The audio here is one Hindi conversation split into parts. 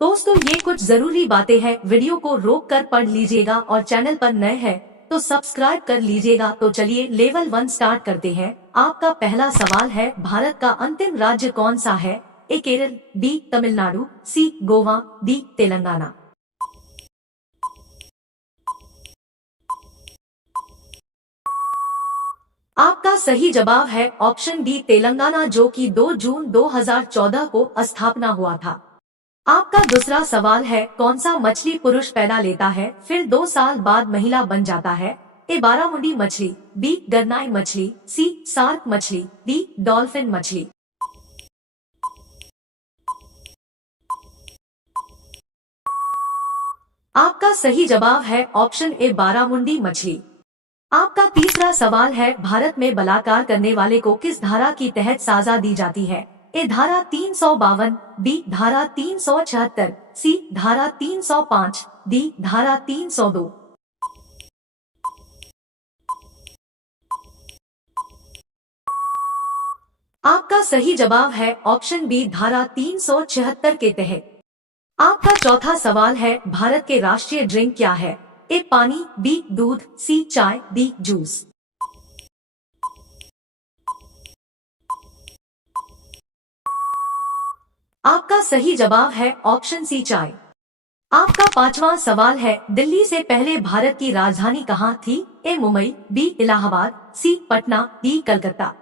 दोस्तों ये कुछ जरूरी बातें हैं, वीडियो को रोक कर पढ़ लीजिएगा और चैनल पर नए हैं तो सब्सक्राइब कर लीजिएगा। तो चलिए लेवल 1 स्टार्ट करते हैं। आपका पहला सवाल है, भारत का अंतिम राज्य कौन सा है? ए केरल, बी तमिलनाडु, सी गोवा, डी तेलंगाना। आपका सही जवाब है ऑप्शन बी तेलंगाना, जो कि 2 जून 2014 को स्थापना हुआ था। आपका दूसरा सवाल है, कौन सा मछली पुरुष पैदा लेता है फिर 2 साल बाद महिला बन जाता है? ए बारामुंडी मछली, बी गरनाई मछली, सी सार्क मछली, डी डॉल्फिन मछली। आपका सही जवाब है ऑप्शन ए बारामुंडी मछली। आपका तीसरा सवाल है, भारत में बलात्कार करने वाले को किस धारा की तहत सजा दी जाती है? ए धारा 352, बी धारा 376, सी धारा 305, डी धारा 302। आपका सही जवाब है ऑप्शन बी धारा 376 के तहत। आपका चौथा सवाल है, भारत के राष्ट्रीय ड्रिंक क्या है? ए पानी, बी दूध, सी चाय, डी जूस। आपका सही जवाब है ऑप्शन सी चाय। आपका पांचवा सवाल है, दिल्ली से पहले भारत की राजधानी कहाँ थी? ए मुंबई, बी इलाहाबाद, सी पटना, डी कलकत्ता।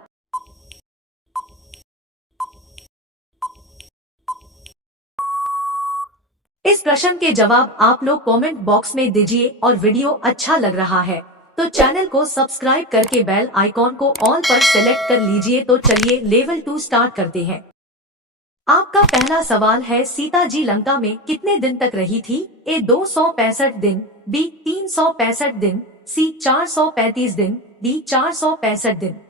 इस प्रश्न के जवाब आप लोग कमेंट बॉक्स में दीजिए और वीडियो अच्छा लग रहा है तो चैनल को सब्सक्राइब करके बेल आइकॉन को ऑल पर सेलेक्ट कर लीजिए। तो चलिए लेवल 2 स्टार्ट करते हैं। आपका पहला सवाल है, सीता जी लंका में कितने दिन तक रही थी? ए 265 दिन, बी 365 दिन, सी 435 दिन, डी 465 दिन।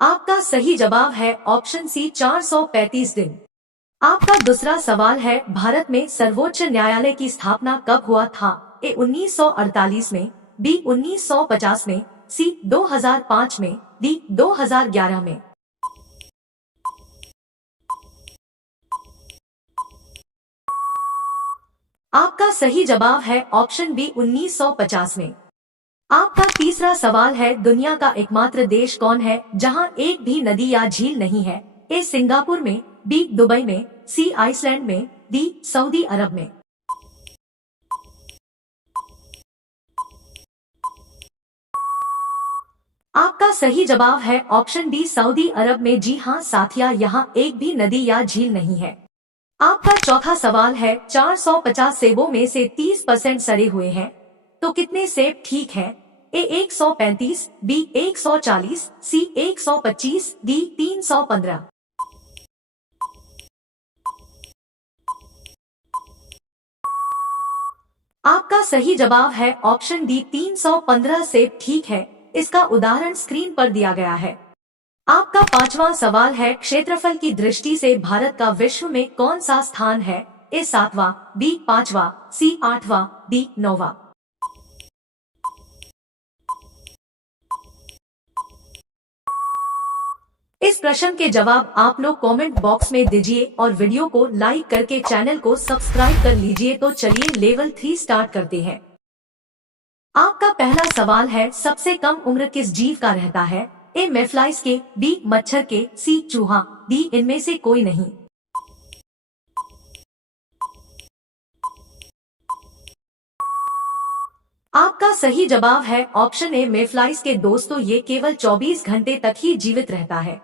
आपका सही जवाब है ऑप्शन सी 435 दिन। आपका दूसरा सवाल है, भारत में सर्वोच्च न्यायालय की स्थापना कब हुआ था? ए 1948 में, बी 1950 में, सी 2005 में, डी 2011 में। आपका सही जवाब है ऑप्शन बी 1950 में। आपका तीसरा सवाल है, दुनिया का एकमात्र देश कौन है जहां एक भी नदी या झील नहीं है? ए सिंगापुर में, बी दुबई में, सी आइसलैंड में, डी सऊदी अरब में। आपका सही जवाब है ऑप्शन डी सऊदी अरब में। जी हाँ साथिया, यहाँ एक भी नदी या झील नहीं है। आपका चौथा सवाल है, 450 सेबों में से 30% सड़े हुए हैं तो कितने सेब ठीक हैं? ए 135, बी 140, सी 125, डी 315। आपका सही जवाब है ऑप्शन डी 315 सेब ठीक है। इसका उदाहरण स्क्रीन पर दिया गया है। आपका पांचवा सवाल है, क्षेत्रफल की दृष्टि से भारत का विश्व में कौन सा स्थान है? ए 7वां, बी 5वां, सी 8वां, डी 9वां। इस प्रश्न के जवाब आप लोग कमेंट बॉक्स में दीजिए और वीडियो को लाइक करके चैनल को सब्सक्राइब कर लीजिए। तो चलिए लेवल 3 स्टार्ट करते हैं। आपका पहला सवाल है, सबसे कम उम्र किस जीव का रहता है? ए मेफ्लाइज के, बी मच्छर के, सी चूहा, डी इनमें से कोई नहीं। आपका सही जवाब है ऑप्शन ए मेफ्लाइज के। दोस्तों ये केवल 24 घंटे तक ही जीवित रहता है।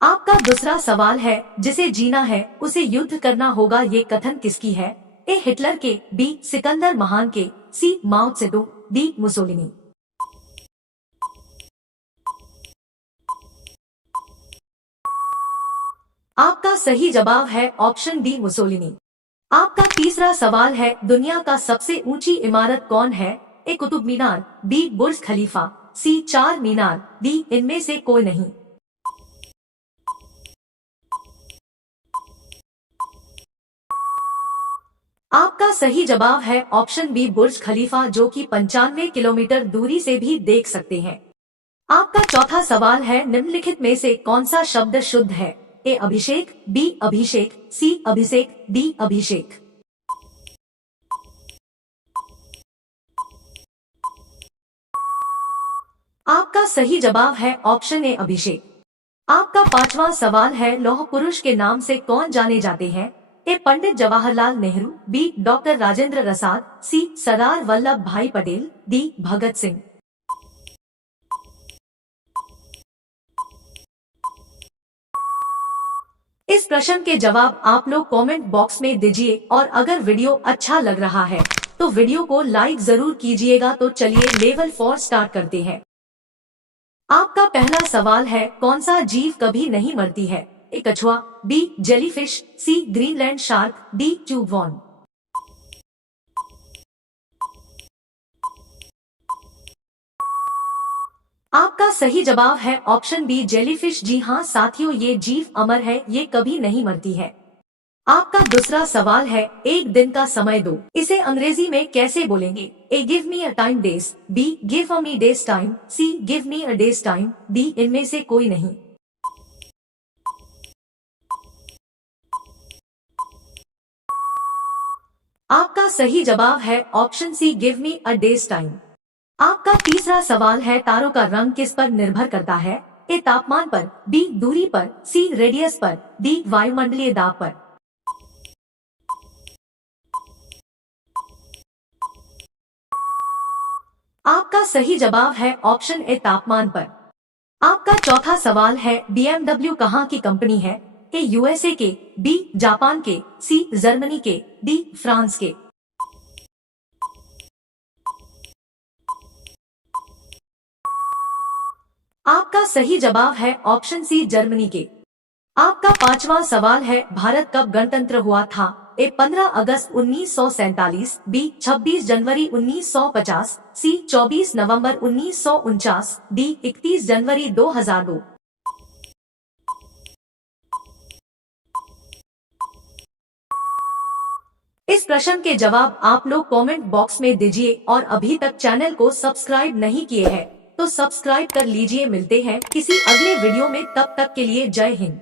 आपका दूसरा सवाल है, जिसे जीना है उसे युद्ध करना होगा, ये कथन किसकी है? ए हिटलर के, बी सिकंदर महान के, सी माओ त्से-तुंग, डी मुसोलिनी। आपका सही जवाब है ऑप्शन डी मुसोलिनी। आपका तीसरा सवाल है, दुनिया का सबसे ऊंची इमारत कौन है? ए कुतुब मीनार, बी बुर्ज खलीफा, सी चार मीनार, डी इनमें से कोई नहीं। आपका सही जवाब है ऑप्शन बी बुर्ज खलीफा, जो कि 95 किलोमीटर दूरी से भी देख सकते हैं। आपका चौथा सवाल है, निम्नलिखित में से कौन सा शब्द शुद्ध है? ए अभिषेक, बी अभिषेक, सी अभिषेक, डी अभिषेक। आपका सही जवाब है ऑप्शन ए अभिषेक। आपका पांचवा सवाल है, लौह पुरुष के नाम से कौन जाने जाते हैं? ए पंडित जवाहरलाल नेहरू, बी डॉक्टर राजेंद्र प्रसाद, सी सरदार वल्लभ भाई पटेल, डी भगत सिंह। इस प्रश्न के जवाब आप लोग कमेंट बॉक्स में दीजिए और अगर वीडियो अच्छा लग रहा है तो वीडियो को लाइक जरूर कीजिएगा। तो चलिए लेवल 4 स्टार्ट करते हैं। आपका पहला सवाल है, कौन सा जीव कभी नहीं मरती है? ए कछुआ, B jellyfish, C Greenland shark, D tube worm. आपका सही जवाब है ऑप्शन बी जेलीफिश। जी हाँ साथियों, ये जीव अमर है, ये कभी नहीं मरती है। आपका दूसरा सवाल है, एक दिन का समय दो, इसे अंग्रेजी में कैसे बोलेंगे? A give me a time days, B give a me days time, C give me a days time, D इनमें से कोई नहीं। आपका सही जवाब है option C give me a days time. आपका तीसरा सवाल है, तारों का रंग किस पर निर्भर करता है? ए तापमान पर, बी दूरी पर, सी रेडियस पर, डी वायुमंडलीय दाब पर। आपका सही जवाब है ऑप्शन ए तापमान पर। आपका चौथा सवाल है, BMW कहाँ की कंपनी है? ए यूएसए के, बी जापान के, सी जर्मनी के, डी फ्रांस के। आपका सही जवाब है ऑप्शन सी जर्मनी के। आपका पांचवा सवाल है, भारत कब गणतंत्र हुआ था? ए 15 अगस्त 1947, बी 26 जनवरी 1950, सी 24 नवंबर 1949, डी 31 जनवरी 2002। इस प्रश्न के जवाब आप लोग कमेंट बॉक्स में दीजिए और अभी तक चैनल को सब्सक्राइब नहीं किए हैं तो सब्सक्राइब कर लीजिए। मिलते हैं किसी अगले वीडियो में, तब तक के लिए जय हिंद।